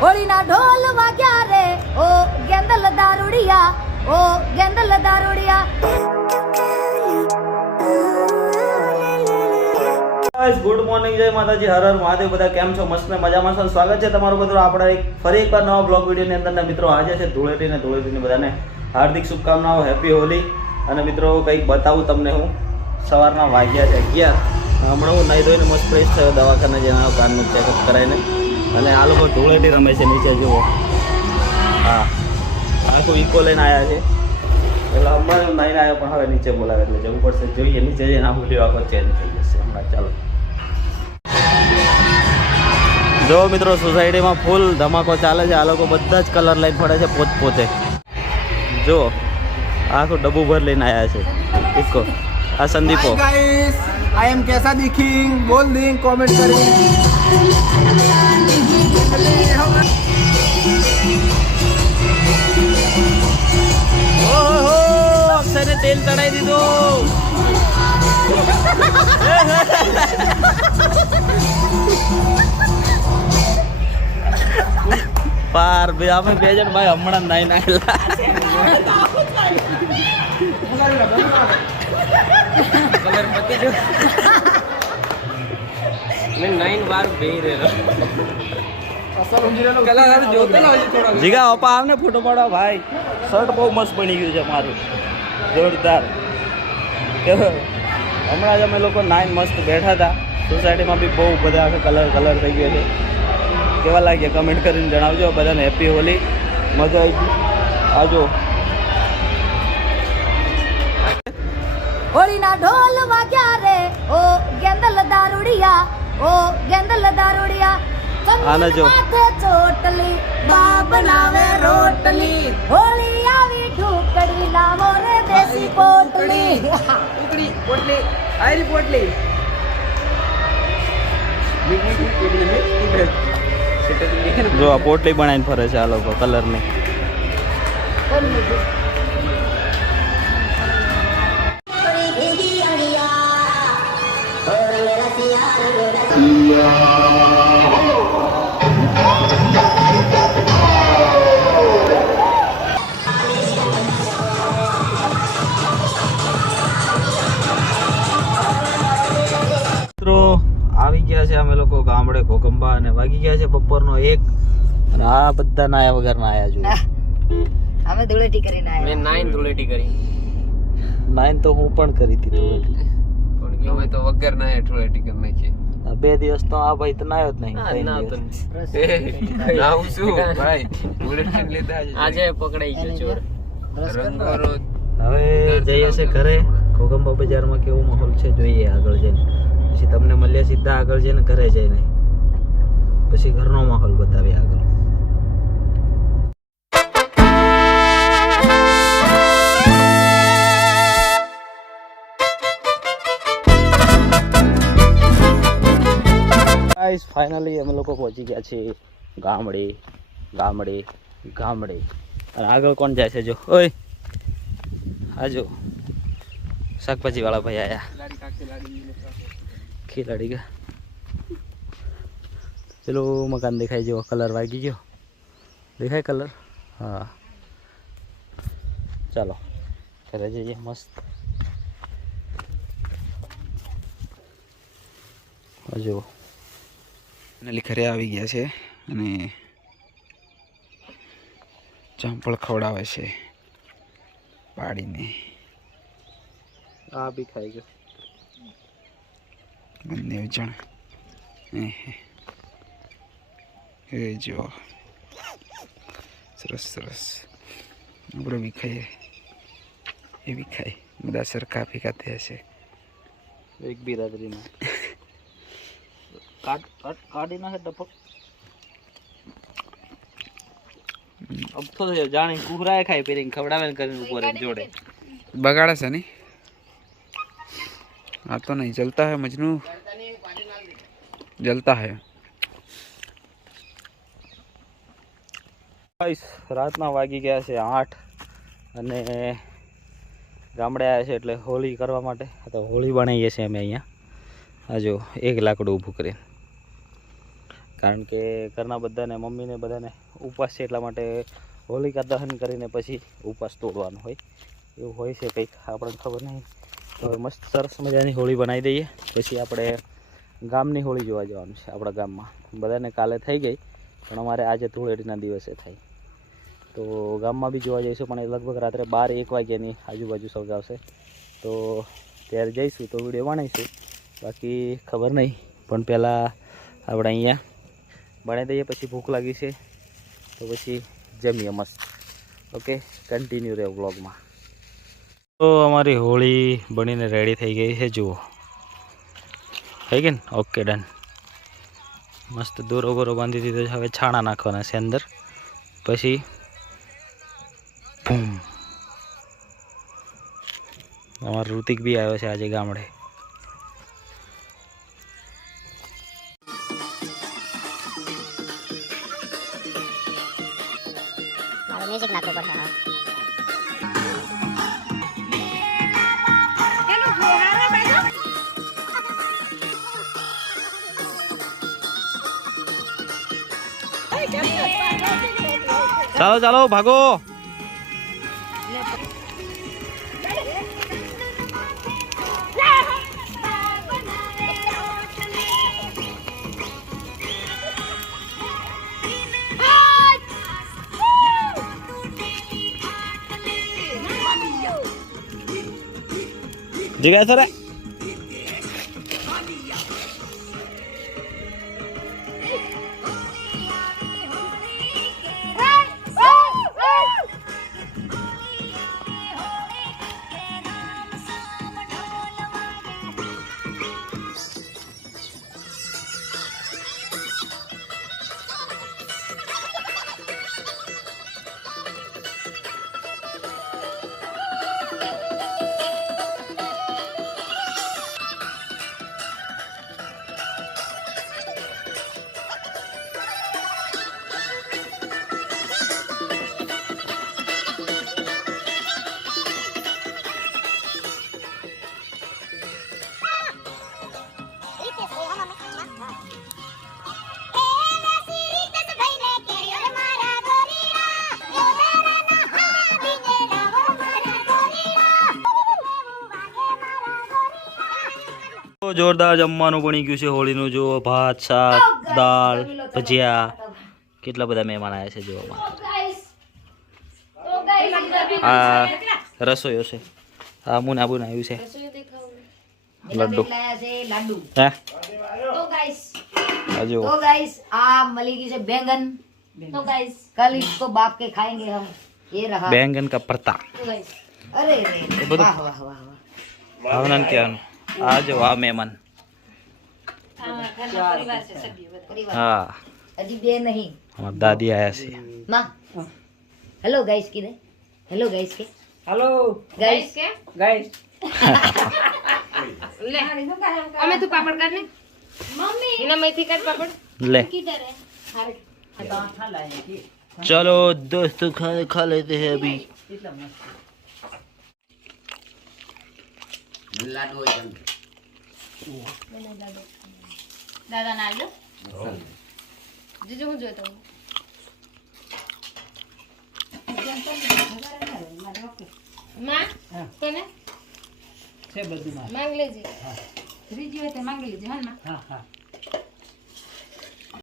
હોળીના ઢોલ વાગ્યા રે ઓ ગેંદલ દારૂડિયા ઓ ગેંદલ દારૂડિયા. ગુડ મોર્નિંગ, જય માતાજી, હર હર મહાદેવ. બધા કેમ છો? મસ્ત મજામાં છો? સ્વાગત છે તમારું બધું આપણા ફરી એકવાર નવા બ્લોગ વિડીયોની અંદર. મિત્રો આજે છે ધૂળેટીની બધાને હાર્દિક શુભકામનાઓ, હેપી હોલી. અને મિત્રો કંઈક બતાવું તમને, હું સવારના વાગ્યા છે 11. હમણાં હું નાહી ધોઈને મસ્ત ફ્રેશ થયો દવાખાને જેના કાનનું ચેકઅપ કરાવીને. અને આ લોકો ધૂળેટી રમે છે નીચે, જુઓ. હા, આખું ઇકો લઈને આવ્યા છે. એટલે અમારે નાઈને આવ્યો, પણ હવે નીચે બોલાવે એટલે જવું પડશે. જોઈએ નીચે જઈને આ વિડીયો આખો ચેન્જ થઈ જશે હમણાં. ચાલો જો મિત્રો, સોસાયટીમાં ફૂલ ધમાકો ચાલે છે. આ લોકો બધા જ કલર લઈને પડે છે પોતે. જો આખું ડબ્બુ ભર લઈને આવ્યા છે ઇકો. આ સંદીપો. आई एम कैसा दिखी बोल दी कमेंट करी. ઓહો, અક્ષરે તેલ ચડાવી દીધું. પાર બે અમે બે જણ ભાઈ હમણાં નાઈ નાખેલા. જીગા ઓપા આવને ફોટો પાડો ભાઈ. શર્ટ બહુ મસ્ત બની ગયું છે મારું, જોરદાર. હમણાં જ અમે લોકો નાઈન મસ્ત બેઠા હતા. સોસાયટીમાં બી બહુ બધા આખા કલર થઈ ગયો છે. કેવા લાગ્યા કમેન્ટ કરીને જણાવજો. બધાને હેપી હોલી. મજા આવી ગઈ. આજો હોળીના ઢોલ વાગ્યા રે ઓ ગેંદલ દારૂડિયા ઓ ગેંદલ દારૂડિયા. આને જો. માથે ચોટલી બા બનાવે રોટલી. હોળી આવી ઢુકડી લાવો રે દેશી પોટલી. पोटली आई पोटली જો આ પોટલી બનાવીને ફરે છે આ લોકો કલરની. આવી ગયા છે અમે લોકો ગામડે ઘોકંબા, અને વાગી ગયા છે બપોરનો 1. અને આ બધા નાયા વગર ના આયા. જો અમે ધૂળેટી કરીને આયા. मैं 9 धूलेटी करी નાઈન તો હું પણ કરી હતી ધૂળેટી. पण क्यों मैं तो वगर ना है धूलेटी करने की. આ 2 દિવસ તો આ ભાઈ તો નાયો જ નહીં. ના તો ના હું શું ભાઈ ધૂલેટી લીધા આજે પકડાઈ ગયો ચોર. રંગોરો હવે જઈએ છે ઘરે. ઘોકંબા બજારમાં કેવો માહોલ છે જોઈએ આગળ જઈને. પછી તમને મળીએ સીધા આગળ જઈને ઘરે જઈને. પછી ઘરનો માહોલ બતાવીએ આગળ. ગાઈસ ફાઇનલી અમે લોકો પહોંચી ગયા છીએ ગામડે. અને આગળ કોણ જાય છે? જો ઓય આ જો શાકભાજી વાળા ભાઈ આયા. ખીલાડી ગયા. પેલું મકાન દેખાય, જેવો કલર વાગી ગયો. દેખાય કલર? હા, ચાલો ઘરે જઈએ. મસ્ત જો ઘરે આવી ગયા છે અને જામફળ ખવડાવે છે પાડીને. આ બી ખાઈ ગયો બંને જણ. એ જો સરસ. આપણે બી ખાઈએ, એ બી ખાય. બધા સરખા બી ખાતે હશે એક બિરાદરીમાં. કાઢી નાખે ટપક. अब तो जाने कुहरा खाई पेरिंग खवड़ावे કરીને ઉપર જોડે બગાડે છે ને. આ તો નહીં જલતા હે મજનू, જલતા હે. ગાઈસ રાતના વાગી ગયા છે 8 અને ગામડે આવ્યા છે એટલે હોળી કરવા માટે. તો હોળી બનાવીએ છીએ અમે અહીંયા. આ જો એક લાકડું ઊભું કરીને. કારણ કે ઘરના બધાને મમ્મીને બધાને ઉપવાસ છે, એટલા માટે હોલિકા દહન કરીને પછી ઉપવાસ તોડવાનો હોય, એવું હોય છે કંઈક, આપણને ખબર નહીં. તો મસ્ત સરસ મજાની હોળી બનાવી દઈએ, પછી આપણે ગામની હોળી જોવા જવાનું છે. આપણા ગામમાં બધાને કાલે થઈ ગઈ, પણ અમારે આજે ધૂળેટીના દિવસે થાય, તો ગામમાં બી જોવા જઈશું, પણ એ લગભગ રાત્રે 12-1 વાગ્યાની આજુબાજુ સળગાવશે, તો ત્યારે જઈશું તો વિડીયો બનાવીશું. બાકી ખબર નહીં, પણ પહેલાં આપણે અહીંયા બનાવી દઈએ, પછી ભૂખ લાગી છે તો પછી જમીએ મસ્ત. ઓકે, કન્ટિન્યુ રહે વ્લોગમાં. તો અમારી હોળી બનીને રેડી થઈ ગઈ છે, જુઓ થઈ ગઈ ને? Okay, done. મસ્ત દોરો બોરો બાંધી દીધો છે, હવે છાણા નાખવાના છે અંદર, પછી બૂમ. અમારો ઋતિક બી આવ્યો છે આજે ગામડે. મ્યુઝિક નાખવું પડશે. ચાલો ચાલો ભાગો. જગ્યા સર જોરદાર જમવાનું બની ગયું છે હોળીનું. જો ભાત, શાક, દાળ, ભજીયા, કેટલા બધા મહેમાન આવ્યા છે જોવામાં. આ રસોઈ હશે, આ મુના બનાવ્યું છે લડ્ડુ. હે तो गाइस आ मली की से बैंगन, तो गाइस कल इसको बाप के खाएंगे हम. ये रहा बैंगन का भरता. अरे वाह वाह वाह वाह. भावना क्या आ जो आ मेहमान. हाँ अजी बे नहीं, हमारी दादी आया से. माँ हेलो गाइस की दे. हेलो गाइस के. हेलो गाइस के गाइस ले हमें तू पापड़ करने मम्मी इन्हें मेथी कर पापड़ ले. किधर है चलो दोस्तों खा लेते हैं अभी. दादा नाल लो जीजू હું જોતો માં કોને છે બધું માંગ લેજે રીજી હોય તો માંગી લેજે હા.